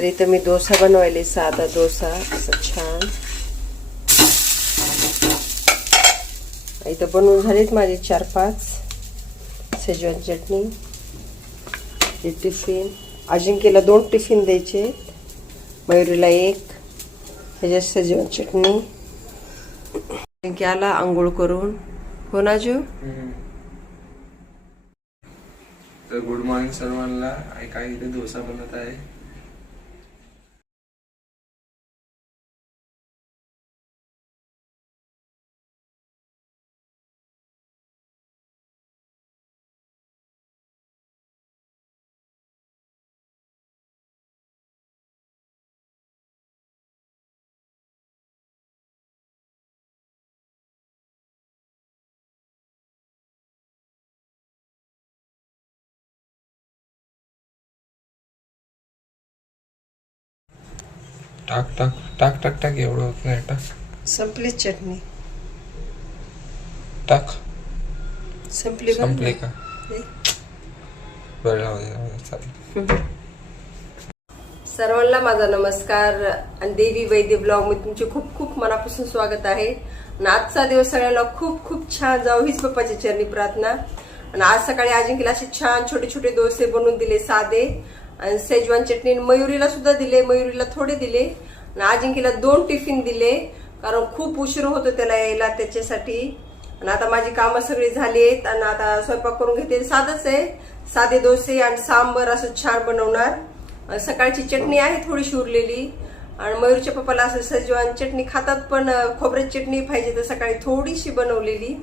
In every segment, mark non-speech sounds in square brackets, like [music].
तर इथं मी डोसा बनवायले साधा डोसा असं छान. इथं बनवून झालेत माझे चार पाच शेजवान चटणी हे टिफिन अजिंक्यला दोन टिफिन द्यायचे मयुरीला एक. ह्याच्यात शेजवान चटणी अजिंक्य आला आंघोळ करून. हो ना जू तर गुड मॉर्निंग सर्वांना. काय इथे डोसा बनवत आहे? टाक टाक टाक टाक टाक एवढं होत नाही टाक. संपली चटणी. टाक. संपली संपले? का? चालेल [laughs] सर्वांना माझा नमस्कार. आणि देवी वैद्य ब्लॉगमध्ये तुमचे खूप खूप मनापासून स्वागत आहे. आणि आजचा दिवस सगळ्यांना खूप खूप छान जाऊ हीच बाप्पाची चरणी प्रार्थना. आणि आज सकाळी अजिंक्यला असे छान छोटे छोटे डोसे बनवून दिले साधे. आणि सेजवान चटणी मयुरीला सुद्धा दिले मयुरीला थोडे दिले. आणि अजिंक्यला दोन टिफिन दिले कारण खूप उशीर होतो त्याला यायला त्याच्यासाठी. आणि आता माझी कामं सगळी झाली आहेत आणि आता स्वयंपाक करून घेते. साधंच आहे. साधे डोसे आणि सांबर असं छान बनवणार. सकाळची चटणी आहे थोडीशी उरलेली. आणि मयूरच्या पप्पाला असं सजवान चटणी खातात पण खोबऱ्याची चटणी पाहिजे तर सकाळी थोडीशी बनवलेली.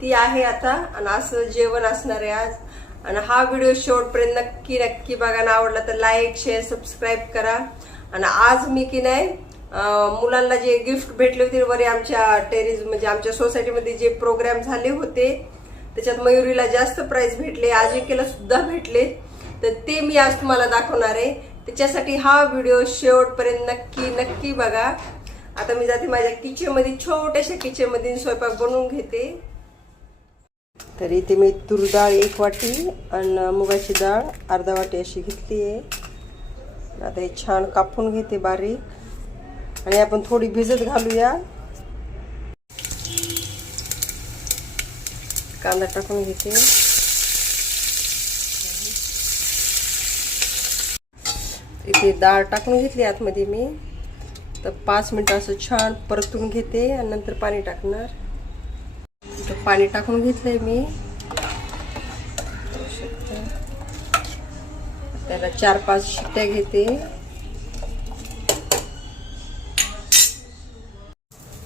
ती आहे आता. आणि असं जेवण असणार आहे आज. आणि हा व्हिडिओ शेवटपर्यंत नक्की नक्की बघा. ना आवडला तर लाईक शेअर सबस्क्राईब करा. आणि आज मी की नाही मुलांना जे गिफ्ट भेटले होते वरे आमच्या टेरिस म्हणजे आमच्या सोसायटीमध्ये जे प्रोग्राम झाले होते त्याच्यात मयुरीला जास्त प्राईज भेटले अजिंक्यला सुद्धा भेटले. तर ते मी आज तुम्हाला दाखवणार आहे. त्याच्यासाठी हा व्हिडिओ शेवटपर्यंत नक्की नक्की बघा. आता मी जाते माझ्या किचनमध्ये छोट्याशा किचनमध्ये स्वयंपाक बनवून घेते. तर इथे मी तूर डाळ एक वाटी आणि मुगाची डाळ अर्धा वाटी अशी घेतली आहे. आता हे छान कापून घेते बारीक. आणि आपण थोडी भिजत घालूया. कांदा टाकून घेते. इथे डाळ टाकून घेतली आतमध्ये मी. तर पाच मिनटं असं छान परतून घेते आणि नंतर पाणी टाकणार. इथं पाणी टाकून घेतलंय मी. त्याला चार पाच शिट्ट्या घेते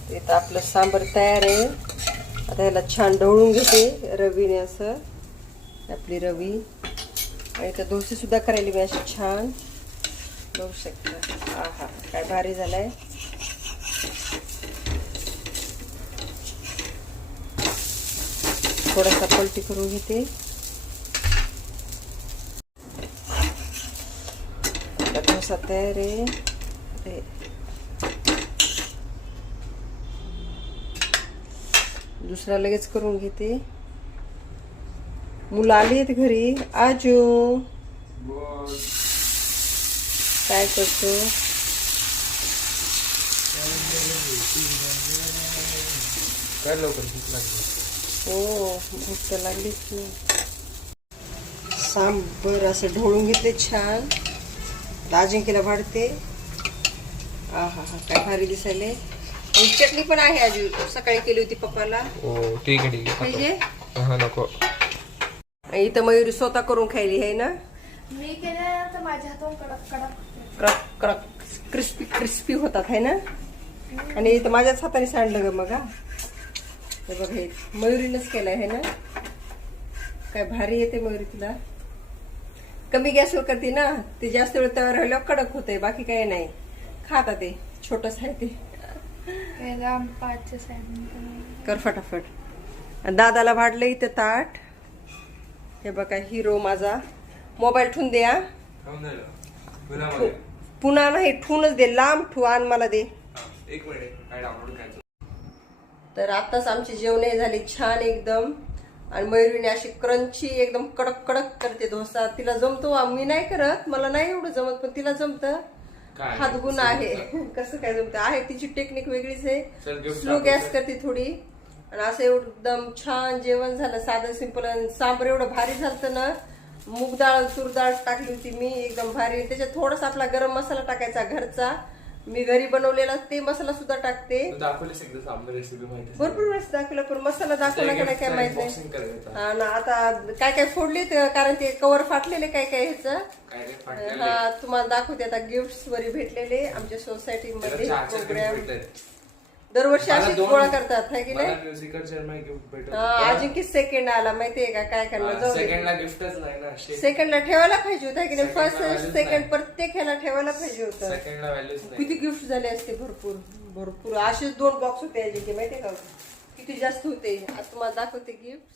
इथं आपलं सांबर तयार आहे. आता ह्याला छान ढवळून घेते रवीने असं. आपली रवी. आणि इथं डोसे सुद्धा करायला मी अशी छान. बघू शकता हा हा काय भारी झालाय. थोडासा पलटी करून घेते. डोसा तयार आहे. दुसरा लगेच करून घेते. मुलं आली आहेत घरी. आजो. काय करतो? काय लवकर हो भूक तर लागलीच की. सांबर असं ढोळून घेतले छान. दाजिंकीला वाढते हा हा हा काय भारी दिसायले. आणि चटणी पण आहे आजी सकाळी केली होती पप्पाला. हो ठीक आहे ठीक आहे. पाहिजे. हा नको. आणि इथं मयुरी स्वतः करून खायली आहे ना? मी केल्या तर माझ्या हातून कडक कडक क्रक क्रक क्रिस्पी क्रिस्पी होतात है ना? आणि इथं माझ्याच हाताने सांडलं ग मग हा. हे बघ हे मयुरीनंच केलंय है ना? काय भारी येते मयुरी तुला. कमी गॅसवर करते ना ते जास्त वेळ तयार राहिल्यावर कडक होते बाकी काही नाही. खाता ते छोटस आहे ते. कर फटाफट. आणि दादाला वाढलं इथं ताट. हे बघा हिरो माझा. मोबाईल ठेवून दे खाऊन झालं पुण्यामध्ये पुन्हा नाही ठेवूनच दे. लांब ठेवू आण मला दे. हा, एक मिनिट तर आताच आमची जेवणे झाली छान एकदम. आणि मयुरीने अशी क्रंची एकदम कडक कडक करते डोसा. तिला जमतो मी नाही करत. मला नाही एवढं जमत पण तिला जमतं? हातगुण आहे. [laughs] कसं काय जमतं? आहे तिची टेक्निक वेगळीच आहे. Slow gas. करते थोडी. आणि असं एकदम छान जेवण झालं. साधं सिंपल आणि सांबर एवढं भारी झालं ना. मूग डाळ तूर डाळ टाकली होती मी एकदम भारी. त्याच्यात थोडासा आपला गरम मसाला टाकायचा घरचा. मी घरी बनवलेला ते मसाला सुद्धा टाकते. रेसिपी माहिती. भरपूर वेळेस दाखवला पण मसाला दाखवला का नाही काय माहीत. नाही. आणि आता काय काय फोडले कारण ते कवर फाटलेले काय काय ह्याचं? हा तुम्हाला दाखवते आता गिफ्ट वरी भेटलेले आमच्या सोसायटी मध्ये दरवर्षी अशीच गोळा करतात हाय की नाही? म्युझिकल चेअरमॅन गिफ्ट भेटत अजून की सेकंड आला माहितीये का? काय करणार? जाऊ सेकंडला गिफ्टच नाही ना सेकंडला ठेवायला पाहिजे होतं की नाही? Second ला फर्स्ट सेकंड नाही. प्रत्येक ह्याला ठेवायला पाहिजे होतं. सेकंडला व्हॅल्यूच नाही. किती गिफ्ट झाले असते भरपूर भरपूर. असेच दोन बॉक्स होते याचे माहितीये का? किती जास्त होते. आता तुम्हाला दाखवते गिफ्ट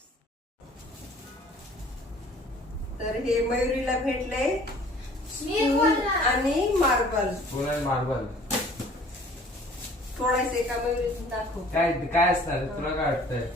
तर हे मयुरीला भेटले. आणि मार्बल मार्बल थोडायचं एका दाखव काय काय असणार? तुला काय वाटतंय?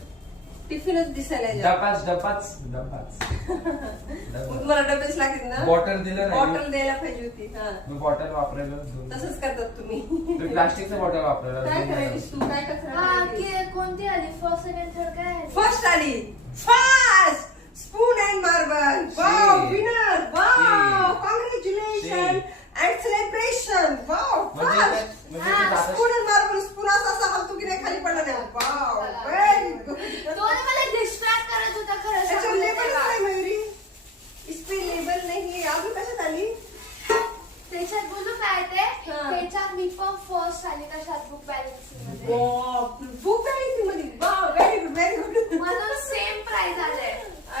टिफिनच दिसायला. डपाच डपाच डपाच मग तुम्हाला डबेच लागतील ना? बॉटल दिलं नाही. बॉटल द्यायला पाहिजे होती हा. मी बॉटल वापरायला दोन- तसंच करतात तुम्ही. मी प्लास्टिकचं बॉटल वापरायला काय करायलीस तू? काय हा कचरा की कोणती आली? फर्स्ट सेकंड थर्ड काय? आली? फर्स्ट आली fast spoon and marble wow She. Winner wow. Congratulation and celebration wow म्हणजे काय- म्हणजे ते दादा- स्पून अँड मार्बल स्पून असा असा हलतो की नाही खाली पडला नाही. वाव व्हेरी गुड तो ना मला डिस्ट्रॅक्ट करत होता खरं त्याच्यावर सांगू लेबल. नाही मयुरी. इसपे लेबल नाही अजून कशात आली. त्याच्यात बोलू काय ते? हा. त्याच्यात मी पण फर्स्ट आली तशात बुक बॅलन्सिंगमध्ये. Book बॅलन्सिंगमध्ये. Wow very good very good मला सेम प्राइस आले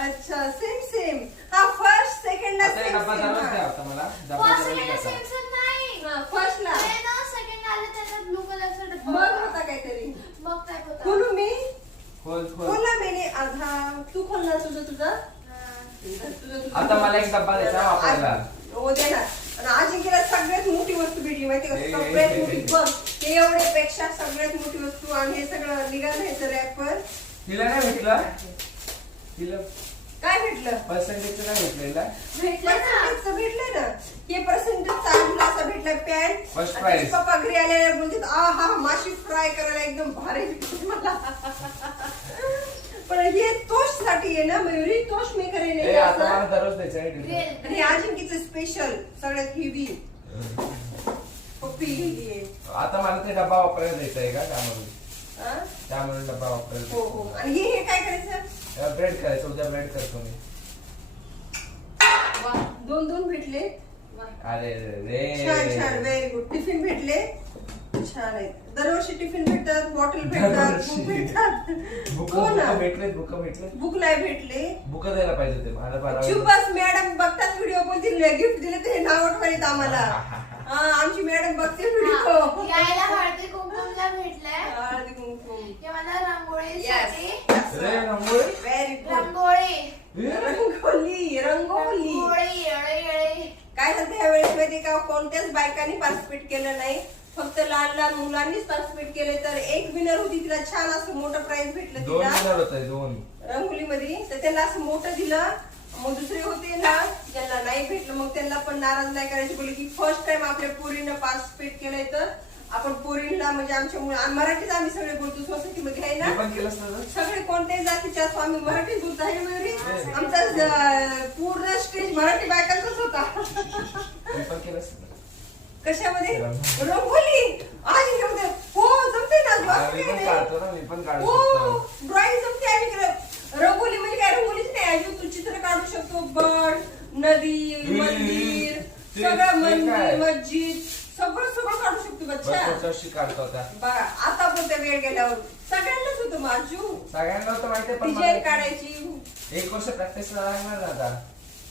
अच्छा सेम सेम हा फर्स्ट सेकंड आता एक सेम डब्बा दररोज द्या होता मला. डब्बा फर्स्ट दररोज सेकंड द्यायचा. सेम सेम नाही फर्स्ट ला ते ना सेकंड आले त्याच्यात ब्लू कलरचा डब्बा मग होता. होता काहीतरी मग काय होता खोलू मी खोल खोल खोलला मेने आधा तू खोलला तुझं तुझं हा. तुझं तुझं आता मला एक डब्बा द्यायचा वापरायला. हो आणि अजिंक्यला सगळ्यात मोठी वस्तू भेटली माहिती का? ए, सगळ्यात ए, मोठी. ए. बघ ते एवढे पेक्षा सगळ्यात मोठी वस्तू आणि हे सगळं निघालं ह्याचं रॅपर तिला नाही भेटलं? तिला काय भेटलं? पर्सेंटेजचं नाही भेटलेलं भेटलं ना. पर्सेंटेजचं भेटलंय ना. हे पर्सेंटेज चांगला असा भेटलाय पॅन्ट First आणि prize. पप्पा घरी आले बोलतात आ हा माशी फ्राय करायला एकदम भारी भेटली मला. [laughs] पण हे तोषसाठी आहे ना मयुरी तोष मी करेन ए, आता मला दररोज द्यायचं आहे. आणि अजिंक्यचं स्पेशल सगळ्यात हेवी पप्पी लिहिली आहे. आता मला ते डब्बा वापरायला द्यायचा आहे का त्यामधून? हा? त्यामधून डब्बा हो हो. आणि हे हे काय करायचं? ब्रेड करायचं उद्या ब्रेड करतो मी. वा, दोन दोन भेटले. वा. अरे रे. छान छान. व्हेरी गुड टिफिन भेटले. छान आहे. दरवर्षी टिफिन भेटतात बॉटल भेटतात. बुक भेटतात. बुक हो ना. भेटलेत बुक भेटलेत बुक नाही भेटले. बुक द्यायला पाहिजे होते मला बारा चुप बस मॅडम बघतात व्हिडिओ बोलतील गिफ्ट दिले ते नाव आठवणीत आम्हाला. हा आमची मॅडम बघते हा. व्हिडिओ यायला हळदी कुंकुमला भेटलंय. हळदी कुंकुम. हे मला रांगोळीसाठी रे रंगोळी? व्हेरी गुड रांगोळी. रांगोळी येळे येळे काय झालं यावेळेस माहिती का? कोणत्याच बायकांनी पार्टिसिपेट केलं नाही. फक्त लहान लहान मुलांनीच पार्टिसिपेट केले तर एक विनर होती तिला छान असं मोठं प्राइज भेटलं दोन तिला. हजार होत दोन. रंगोलीमध्ये. तर त्यांना असं मोठं दिलं. मग दुसरे होते ना ज्यांना नाही भेटलं मग त्यांना पण नाराज नाही करायचे. बोलले की फर्स्ट टाइम आपल्या पोरीनं पार्टिसिपेट केलंय तर आपण पोरींना म्हणजे आमच्या मुलं आणि मराठीच आम्ही सगळे बोलतो सोसायटीमध्ये आहे ना? पण सगळे कोणत्याही जातीचे असतो आम्ही मराठीच बोलतो आहे मयुरी आमचा ज- पूर्ण स्टेज मराठी बायकांचाच होता. पण कशामध्ये? रंगोली. आज हो जमते ना? हा, ड्रॉइंग जमते आणि रंगोली म्हणजे काय? रंगोलीच नाही. अजून तू चित्र काढू शकतो. बर्ड नदी. मंदिर सगळं मंदिर? मस्जिद सगळं सगळं काढू शकतो बच्चा. बघा आता. पण त्या वेळ गेल्यावर. सगळ्यांनाच होतं माझू सगळ्यांना डिझाईन मला काढायची. एक वर्ष प्रॅक्टिस लागणार ना आता.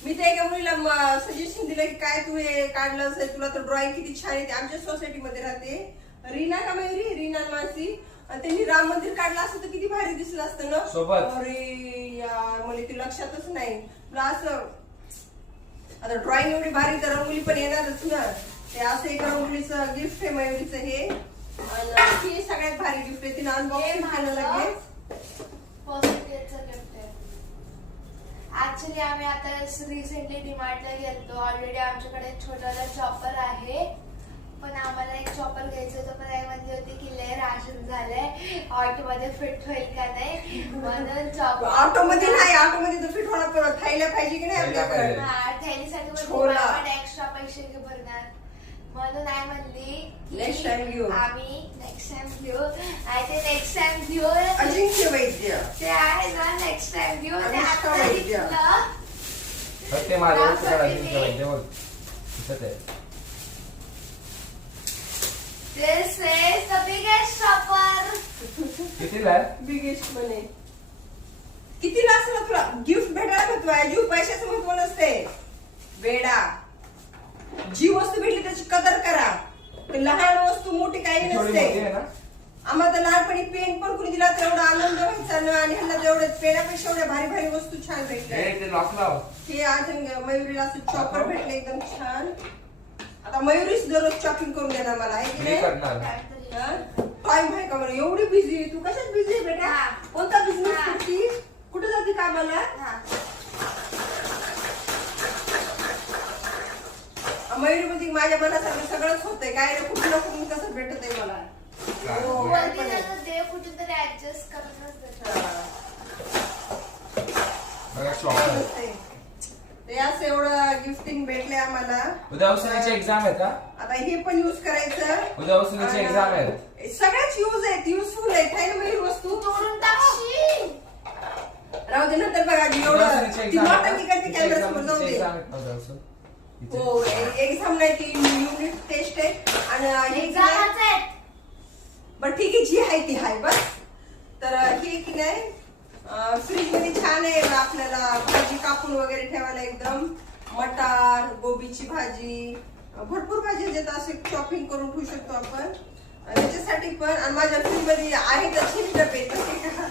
मी त्या एका मुलीला सजेशन दिलं की काय तू हे काढलं असेल तुला तर ड्रॉइंग किती छान येते. आमच्या सोसायटीमध्ये राहते. रीना का मयुरी रीना मासी आणि त्यांनी राम मंदिर काढलं असतं तर किती भारी दिसलं असतं ना? सोबत. अरे यार मला ते लक्षातच नाही. तुला असं आता ड्रॉइंग एवढी भारी तर रंगोली पण येणारच ना. ते असं एक रंगोलीचं गिफ्ट आहे मयुरीचं हे. आणि ही सगळ्यात भारी गिफ्ट आहे. तिने हे अनबॉक्सिंग केलं माझं लगेच पॉझिटिव्हचं गिफ्ट आहे ऍक्च्युली आम्ही आता रिसेंटली डिमार्टला गेलतो. ऑलरेडी आमच्याकडे छोटासा चॉपर आहे. पण आम्हाला एक चॉपर घ्यायचं होतं. पण आई म्हणली होती की लय राशन झालंय. ऑटो मध्ये फिट होईल का नाही? म्हणून चॉपर ऑटो मध्ये नाही. ऑटो मध्ये तर फिट होणार पण थायला पाहिजे की नाही आपल्याकडे. हा, थैलीसाठी पण म्हणून आई म्हणली घेऊ. आम्ही नेक्स्ट टाइम घेऊ आणि ते नेक्स्ट टाइम घेऊ अजिंक्य वैद्य ते आहे ना नेक्स्ट टाइम घेऊ ते अनुष्का आता वैद्य. घेतलं बघ ते माझ्या राम वरती काढा, सर, जिंकलं पाहिजे, बघ. दिसत आहे. This is the biggest shopper. कितीला आहे? बिगेस्ट म्हणे कितीला असं ना तुला गिफ्ट भेटायला आहे जीव पैशाचं महत्त्व नसते बेडा जी वस्तू भेटली त्याची कदर करा. ते लहान वस्तू मोठी काही नसते. आम्हाला तर लहानपणी पेन पण कुणी दिला तेवढा आनंद व्हायचा ना आणि ह्यांना जेवढे पेनापेक्षा एवढ्या भारी भारी वस्तू छान भेटल्या. हे आज मयुरीला असं चॉपर भेटले एकदम छान. आता मयुरीच दररोज शॉपिंग करून देणार मला आहे की मी नाही? टाइम आहे का मला एवढी बिझी तू. कशात बिझी आहे बेटा? हा. कोणता बिझनेस. करती? कुठे जाते कामाला? हा. मयुरी मध्ये माझ्या मनासारखं सगळंच होतंय काय रे कुठं ना कुठून कसं भेटत आहे मला? हो, वरती पण आहे. देव कुठेतरी ऍडजस्ट करतच देतो. हा. बघा काय चॉकलेट नसतंय. ते असं एवढं गिफ्टिंग भेटले आम्हाला उद्या एक्झाम आहे का आता हे पण युज करायचं उद्या आणि एक्झाम आहे सगळ्याच युज आहेत युजफुल आहेत आहे ना मयुरी वस्तू तोडून टाकशील. राहू दे नंतर बघा एवढं ती? करते कॅमेरा एक्झाम- समोर जाऊ दे एक्झाम उद्या? हो एक्झाम नाही ती युनिट टेस्ट आहे. आणि हे. बरं ठीक आहे जी आहे ती आहे बस. तर हे की नाही. फ्रीजमध्ये छान आहे आपल्याला. भाजी कापून वगैरे ठेवायला एकदम. मटार गोबीची भाजी. भरपूर भाजी आहेत असे चॉपिंग करून ठेवू शकतो आपण. त्याच्यासाठी पण आणि माझ्या फ्रीजमध्ये आहे तशी डबे. तसे [laughs] का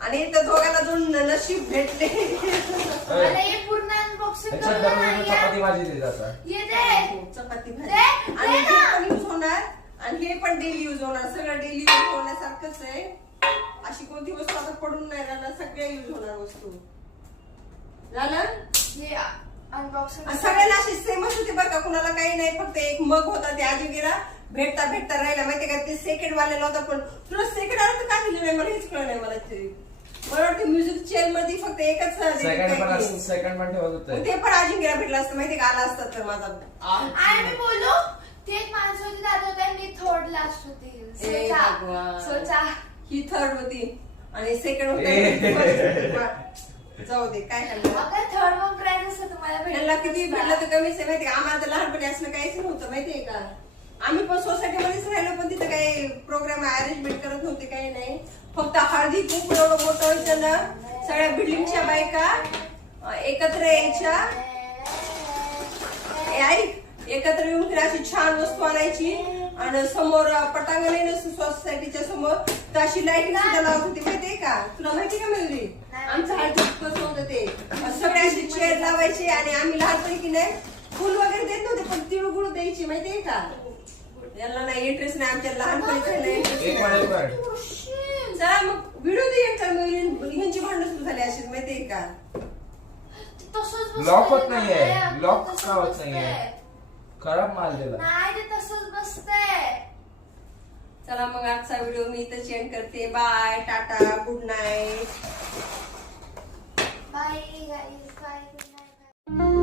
आणि त्या दोघांना दोन नशीब भेटले. हे दररोज चपाती भाजी दिली जातात. चपाती भाजी. आणि हे. पण यूज होणार. आणि हे पण डेली यूज होणार. सगळं डेली यूज होण्यासारखंच आहे. अशी कोणती वस्तू आता पडून नाही राहणार. सगळ्या यूज होणार वस्तू. झालं हे अनबॉक्सिंग सगळ्यांना अशी सेमच होती बरं का. कुणाला काही नाही फक्त एक मग होता. ते आजी गेला. भेटता भेटता राहिला. माहिती का? ते सेकंड वाल्याला होता पण तुला सेकंड आलं तर काय दिलं नाही मला हेच कळलं नाही मला ते. मला वाटतं म्युझिक चेअरमध्ये फक्त एकच सेकंड पण सेकंड ठेवत मग होते ते पण अजिंक्यला भेटलं असतं माहिती का? आला असतात तर माझा आणि मी बोलू ती एक माणसं होती दादा होता मी थर्ड लास्ट होती. ए सोचा भगवान. सोचा ही थर्ड होती. आणि सेकंड ए. होती [laughs] जाऊ दे काय करणार अगं थर्ड वन प्राइज असं तुम्हाला त्यांना किती भेटलं भेटलं तर कमीच आहे माहिती का? आम्हाला तर लहानपणी असलं काहीच नव्हतं माहितीये का? आम्ही पण सोसायटीमध्येच राहिलो पण तिथं काही प्रोग्राम अरेंजमेंट करत नव्हते काही नाही. फक्त हळदी खूप एवढं मोठं व्हायचं ना सगळ्या बिल्डिंगच्या बायका एकत्र यायच्या. एकत्र येऊन अशी छान वस्तू आणायची. आणि समोर पटांगण सोसायटीच्या समोर तर अशी लाईटिंग सुद्धा लावत होती माहितीये का? तुला माहिती का मयुरी आमचं हळदी कसं होतं ते. सगळे असे चेअर लावायचे आणि आम्ही लहानपणी की नाही फुल वगैरे देत नव्हते पण तिळगुळ द्यायची माहितीये का? यांना नाही इंटरेस्ट नाही आमच्या लहानपणी एक नाही. मिनिट एक मिनिट चला मग व्हिडिओ दे एक तर मयुरी ह्यांची भांडण सुरू झाली अशीच माहितीये का. लॉक होत नाहीये. तसंच का होत. नाहीये? खराब माल दिला नाही ते तसंच बसतंय चला मग आजचा व्हिडिओ मी इथं चेंज करते bye tata good night bye guys bye